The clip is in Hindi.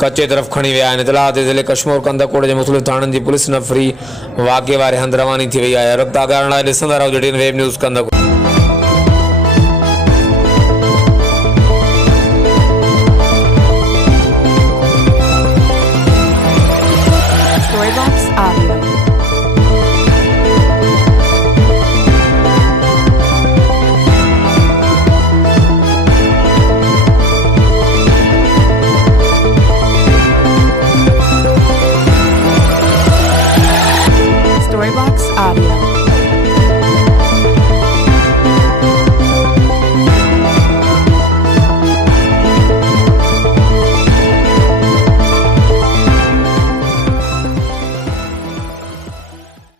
कच्चे तरफ़ खणी विया आहिनि। इतलाह ते ज़िले कश्मीर क़ंधकोट जे मुख़्तलिफ़ थाणनि जी पुलिस नफ़री वाक़े वारे हंधि रवानी थी वई आहे। रब्ता करण लाइ ॾिसंदा रहो वेब न्यूज़ क़ंधकोट।